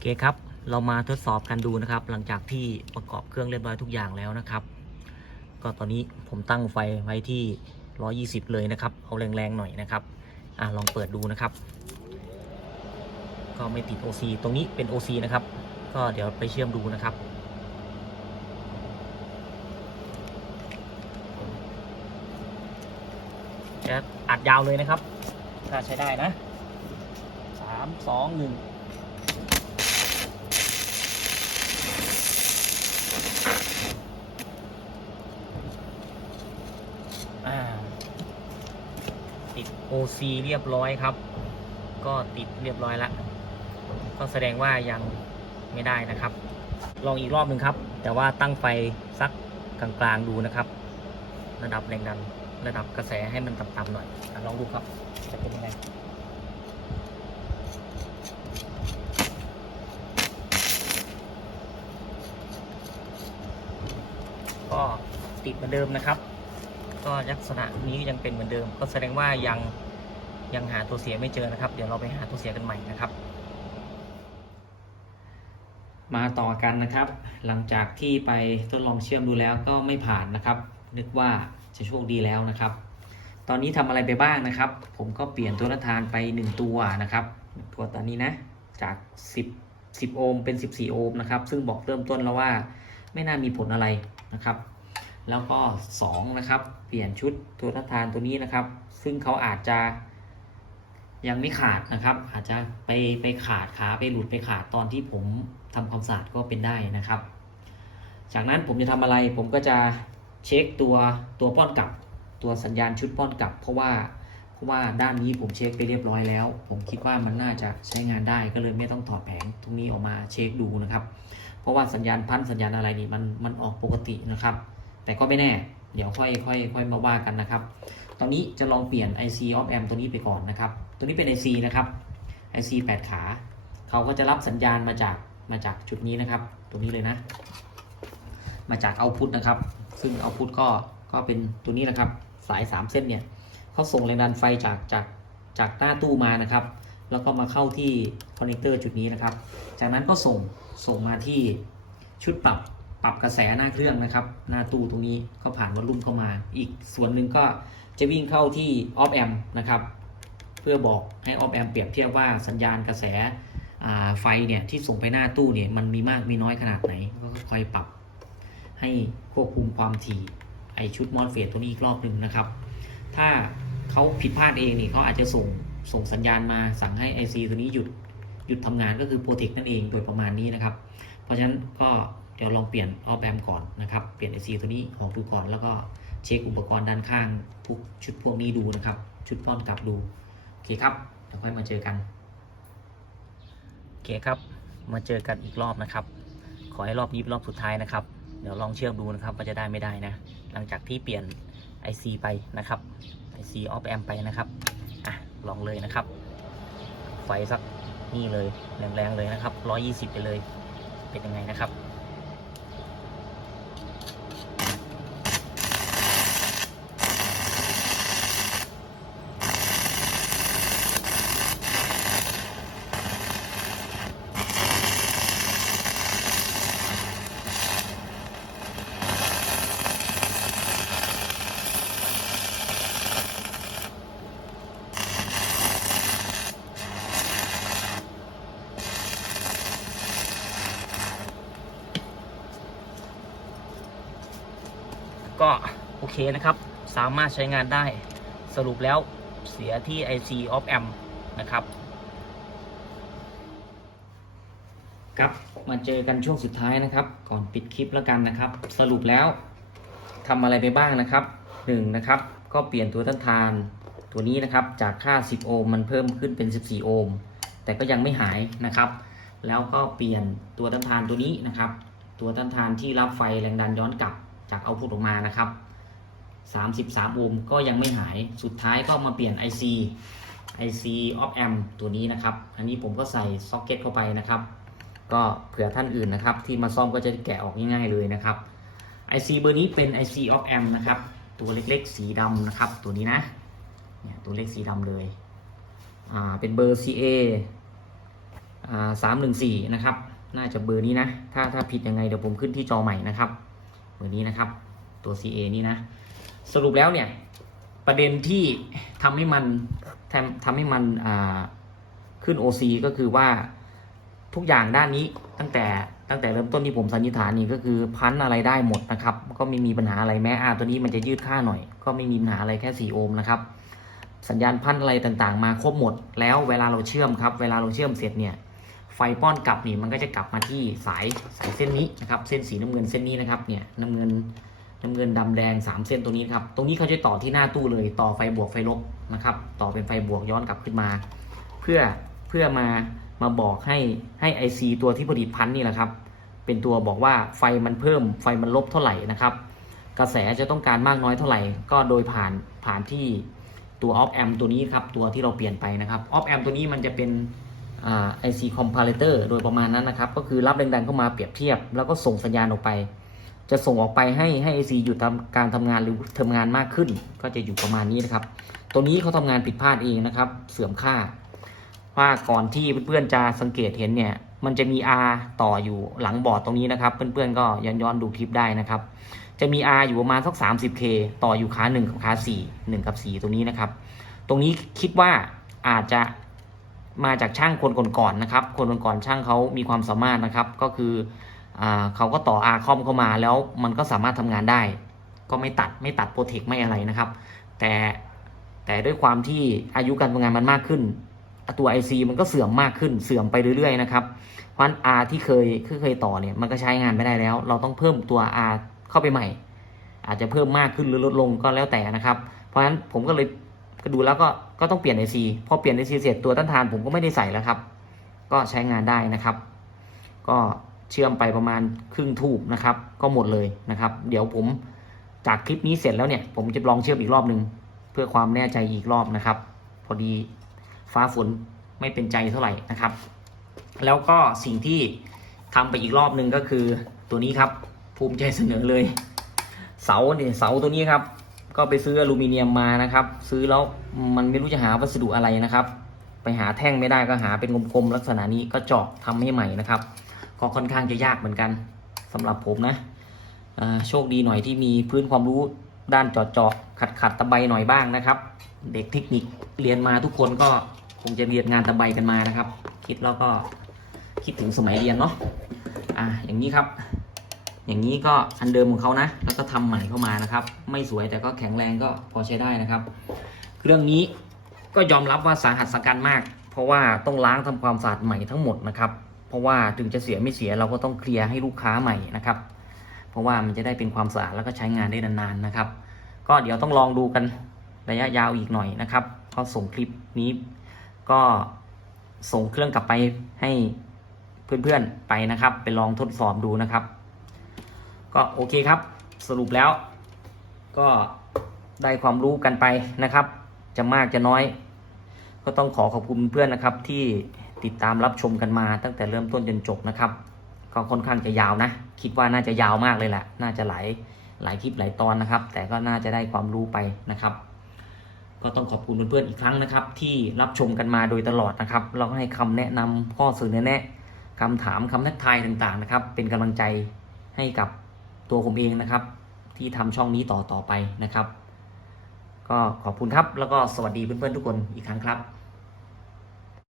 เคครับ เรามาทดสอบกันดูนะครับ หลังจากที่ประกอบเครื่องเรียบร้อยทุกอย่างแล้วนะครับ ก็ตอนนี้ผมตั้งไฟไว้ที่ 120 เลยนะครับ เอาแรงๆหน่อยนะครับอะลองเปิดดูนะครับ ก็ไม่ติด OC ตรงนี้เป็น OC นะครับ ก็เดี๋ยวไปเชื่อมดูนะครับจอัดยาวเลยนะครับ ถ้าใช้ได้นะ 3 2 1 OC เรียบร้อยครับ ก็ติดเรียบร้อยแล้วก็แสดงว่ายังไม่ได้นะครับ ลองอีกรอบหนึ่งครับ แต่ว่าตั้งไฟสักกลางๆดูนะครับ ระดับแรงดัน ระดับกระแสให้มันต่ำๆหน่อยอลองดูครับ จะเป็นยังไงก็ติดเหมือนเดิมนะครับ ก็ลักษณะนี้ยังเป็นเหมือนเดิม ก็แสดงว่ายังยังหาตัวเสียไม่เจอนะครับ เดี๋ยวเราไปหาตัวเสียกันใหม่นะครับ มาต่อกันนะครับ หลังจากที่ไปทดลองเชื่อมดูแล้วก็ไม่ผ่านนะครับ นึกว่าจะโชคดีแล้วนะครับ ตอนนี้ทำอะไรไปบ้างนะครับ ผมก็เปลี่ยนตัวละทานไป 1 ตัวนะครับตัวตอนนี้นะจาก 10 10 โอห์มเป็น 14 โอห์มนะครับ ซึ่งบอกเริ่มต้นแล้วว่าไม่น่ามีผลอะไรนะครับ แล้วก็2นะครับเปลี่ยนชุดตัวละทานตัวนี้นะครับ ซึ่งเขาอาจจะยังไม่ขาดนะครับ อาจจะไปไปขาดขาไปหลุดไปขาดตอนที่ผมทำความสะอาดก็เป็นได้นะครับ จากนั้นผมจะทำอะไรผมก็จะเช็คตัวตัวป้อนกลับ ตัวสัญญาณชุดป้อนกลับ เพราะว่าเพราะว่าด้านนี้ผมเช็คไปเรียบร้อยแล้ว ผมคิดว่ามันน่าจะใช้งานได้ก็เลยไม่ต้องถอดแผงตรงนี้ออกมาเช็คดูนะครับ เพราะว่าสัญญาณพันสัญญาณอะไรนี่มันมันออกปกตินะครับ แต่ก็ไม่แน่ เดี๋ยวค่อยค่อยค่อยมาว่ากันนะครับ ตอนนี้จะลองเปลี่ยน IC of amp ตัวนี้ไปก่อนนะครับ ตัวนี้เป็น IC นะครับ IC 8 ขา เขาก็จะรับสัญญาณมาจากมาจากจุดนี้นะครับ ตรงนี้เลยนะ มาจากเอาพุทนะครับ ซึ่งเอาพุทก็ก็เป็นตัวนี้นะครับ สาย 3 เส้นเนี่ยเขาส่งแรงดันไฟจากจากจากหน้าตู้มานะครับ แล้วก็มาเข้าที่คอนเนคเตอร์จุดนี้นะครับ จากนั้นก็ส่งส่งมาที่ชุดปรับ ปรับกระแสหน้าเครื่องนะครับ หน้าตู้ตรงนี้ก็ผ่านวอลลุ่มเข้ามา อีกส่วนหนึ่งก็จะวิ่งเข้าที่ออฟแอมนะครับ เพื่อบอกให้ออฟแอมเปรียบเทียบว่าสัญญาณกระแสไฟเนี่ยที่ส่งไปหน้าตู้เนี่ยมันมีมากมีน้อยขนาดไหน ก็ค่อยปรับให้ควบคุมความถี่ไอชุดมอสเฟตตัวนี้อีกรอบหนึ่งนะครับ ถ้าเขาผิดพลาดเองนี่เขาอาจจะส่งส่งสัญญาณมาสั่งให้ IC ตัวนี้หยุดหยุดทำงานก็คือโปรเทคนั่นเองโดยประมาณนี้นะครับ เพราะฉะนั้นก็ ดี๋ยวลองเปลี่ยนออฟแอมก่อนนะครับ เปลี่ยน IC ตัวนี้ออกดูก่อน แล้วก็เช็คอุปกรณ์ด้านข้างพวกชุดพวกนี้ดูนะครับ ชุดป้อนกลับดู โอเคครับ เดี๋ยวค่อยมาเจอกัน โอเคครับ มาเจอกันอีกรอบนะครับ ขอให้รอบนี้เป็นรอบสุดท้ายนะครับ เดี๋ยวลองเชื่อมดูนะครับว่าจะได้ไม่ได้นะ หลังจากที่เปลี่ยน IC ไปนะครับ IC off amp ไปนะครับ อะ ลองเลยนะครับ ไฟสักนี่เลยแรงๆเลยนะครับ 120 ไปเลย เป็นยังไงนะครับ ก็โอเคนะครับ สามารถใช้งานได้สรุปแล้วเสียที่ IC of amp นะครับ ครับมาเจอกันช่วงสุดท้ายนะครับ ก่อนปิดคลิปแล้วกันนะครับ สรุปแล้วทำอะไรไปบ้างนะครับ1นะครับ ก็เปลี่ยนตัวต้านทานตัวนี้นะครับจากค่า 10 โอห์มมันเพิ่มขึ้นเป็น 14 โอห์มแต่ก็ยังไม่หายนะครับ แล้วก็เปลี่ยนตัวต้านทานตัวนี้นะครับ ตัวต้านทานที่รับไฟแรงดันย้อนกลับ จากเอาพุทออกมานะครับ 33 โอห์มก็ยังไม่หายสุดท้ายก็มาเปลี่ยน IC IC of amp ตัวนี้นะครับ อันนี้ผมก็ใส่ซ็อกเก็ตเข้าไปนะครับ ก็เผื่อท่านอื่นนะครับ ที่มาซ่อมก็จะแกะออกง่ายๆเลยนะครับ IC เบอร์นี้เป็น IC of amp นะครับ ตัวเล็กๆสีดำนะครับ ตัวนี้นะเนี่ยตัวเล็กสีดำเลยอ่าเป็นเบอร์ CA สามหนึ่งสี่นะครับ น่าจะเบอร์นี้นะ ถ้าถ้าผิดยังไงเดี๋ยวผมขึ้นที่จอใหม่นะครับ เบอร์นี้นะครับ ตัว CA นี่นะ สรุปแล้วเนี่ย ประเด็นที่ทำให้มันทำทำให้มันขึ้น OC ก็คือว่าทุกอย่างด้านนี้ตั้งแต่ตั้งแต่เริ่มต้นที่ผมสันนิษฐานนี่ก็คือพันอะไรได้หมดนะครับ ก็ไม่มีปัญหาอะไรแม้อาตัวนี้มันจะยืดค่าหน่อย ก็ไม่มีปัญหาอะไรแค่4โอห์มนะครับสัญญาณพันอะไรต่างๆ มาครบหมด แล้วเวลาเราเชื่อมครับ เวลาเราเชื่อมเสร็จเนี่ย ไฟป้อนกลับนี่มันก็จะกลับมาที่สายสายเส้นนี้นะครับเส้นสีน้ำเงินเส้นนี้นะครับเนี่ยน้ำเงินน้ำเงินดำแดง 3 เส้นตรงนี้ครับตรงนี้เขาจะต่อที่หน้าตู้เลย ต่อไฟบวกไฟลบนะครับต่อเป็นไฟบวกย้อนกลับขึ้นมา เพื่อเพื่อมามาบอกให้ให้ IC ตัวที่ผลิตพันธุ์นี่แหละครับเป็นตัวบอกว่าไฟมันเพิ่มไฟมันลบเท่าไหร่นะครับกระแสจะต้องการมากน้อยเท่าไหร่ ก็โดยผ่านผ่านที่ตัว op amp ตัวนี้ครับตัวที่เราเปลี่ยนไปนะครับ op amp ตัวนี้มันจะเป็น ไอ่า IC comparator โดยประมาณนั้นนะครับ ก็คือรับแรงดันเข้ามาเปรียบเทียบ แล้วก็ส่งสัญญาณออกไป จะส่งออกไปให้ให้ IC หยุดทำการทำงานหรือทำงานมากขึ้น ก็จะอยู่ประมาณนี้นะครับ ตัวนี้เขาทำงานผิดพลาดเองนะครับ เสื่อมค่า ว่าก่อนที่เพื่อนๆจะสังเกตเห็นเนี่ย มันจะมี R ต่ออยู่หลังบอร์ดตรงนี้นะครับ เพื่อนๆก็ย้อนย้อนดูคลิปได้นะครับ จะมี R อยู่ประมาณสัก 30K ต่ออยู่ขา1กับขา4 1กับ4 ตรงนี้นะครับ ตรงนี้คิดว่าอาจจะ มาจากช่างคนก่อนๆนะครับ คนก่อนๆช่างเขามีความสามารถนะครับ ก็คืออเขาก็ต่อ R คอมเข้ามาแล้วมันก็สามารถทำงานได้ ก็ไม่ตัดไม่ตัดโปรเทคไม่อะไรนะครับ แต่แต่ด้วยความที่อายุการทำงานมันมากขึ้น ตัว IC มันก็เสื่อมมากขึ้นเสื่อมไปเรื่อยๆนะครับ เพราะฉะนั้น R ที่เคยเคยต่อเนี่ยมันก็ใช้งานไม่ได้แล้ว เราต้องเพิ่มตัว R เข้าไปใหม่ อาจจะเพิ่มมากขึ้นหรือลดลงก็แล้วแต่นะครับ เพราะฉะนั้นผมก็เลย ก็ดูแล้วก็ก็ต้องเปลี่ยน IC พอเปลี่ยน IC เสร็จตัวต้านทานผมก็ไม่ได้ใส่แล้วครับ ก็ใช้งานได้นะครับ ก็เชื่อมไปประมาณครึ่งทูบนะครับ ก็หมดเลยนะครับ เดี๋ยวผมจากคลิปนี้เสร็จแล้วเนี่ย ผมจะลองเชื่อมอีกรอบหนึ่งเพื่อความแน่ใจอีกรอบนะครับ พอดีฟ้าฝนไม่เป็นใจเท่าไหร่นะครับ แล้วก็สิ่งที่ทำไปอีกรอบหนึ่งก็คือตัวนี้ครับ ภูมิใจเสนอเลย เสาเนี่ยเสาตัวนี้ครับ ก็ไปซื้ออลูมิเนียมมานะครับ ซื้อแล้วมันไม่รู้จะหาวัสดุอะไรนะครับ ไปหาแท่งไม่ได้ก็หาเป็นกลมๆลักษณะนี้ก็เจาะทำให้ใหม่นะครับ ก็ค่อนข้างจะยากเหมือนกันสำหรับผมนะโชคดีหน่อยที่มีพื้นความรู้ด้านเจาะเจาะขัดขัดตะไบหน่อยบ้างนะครับ เด็กเทคนิคเรียนมาทุกคนก็คงจะเรียนงานตะไบกันมานะครับ คิดแล้วก็คิดถึงสมัยเรียนเนาะอ่าอย่างนี้ครับ อย่างนี้ก็อันเดิมของเขานะ แล้วก็ทำใหม่เข้ามานะครับ ไม่สวยแต่ก็แข็งแรงก็พอใช้ได้นะครับ เรื่องนี้ก็ยอมรับว่าสาหัสสากันมาก เพราะว่าต้องล้างทำความสะอาดใหม่ทั้งหมดนะครับ เพราะว่าถึงจะเสียไม่เสียเราก็ต้องเคลียร์ให้ลูกค้าใหม่นะครับ เพราะว่ามันจะได้เป็นความสะอาดแล้วก็ใช้งานได้นานๆนะครับ ก็เดี๋ยวต้องลองดูกันระยะยาวอีกหน่อยนะครับ ก็ส่งคลิปนี้ก็ส่งเครื่องกลับไปให้เพื่อนๆไปนะครับ ไปลองทดสอบดูนะครับ ก็โอเคครับ สรุปแล้ว ก็ได้ความรู้กันไปนะครับ จะมากจะน้อย ก็ต้องขอขอบคุณเพื่อนนะครับ ที่ติดตามรับชมกันมา ตั้งแต่เริ่มต้นจนจบนะครับ ก็ค่อนข้างจะยาวนะ คิดว่าน่าจะยาวมากเลยแหละ น่าจะหลายหลายคลิปหลายตอนนะครับ แต่ก็น่าจะได้ความรู้ไปนะครับ ก็ต้องขอบคุณเพื่อนๆอีกครั้งนะครับ ที่รับชมกันมาโดยตลอดนะครับ เราก็ให้คำแนะนำข้อเสนอแนะคำถามคำทักทายต่างๆนะครับ เป็นกำลังใจให้กับ ตัวผมเองนะครับ ที่ทำช่องนี้ต่อต่อไปนะครับ ก็ขอบคุณครับแล้วก็สวัสดีเพื่อนๆทุกคนอีกครั้งครับ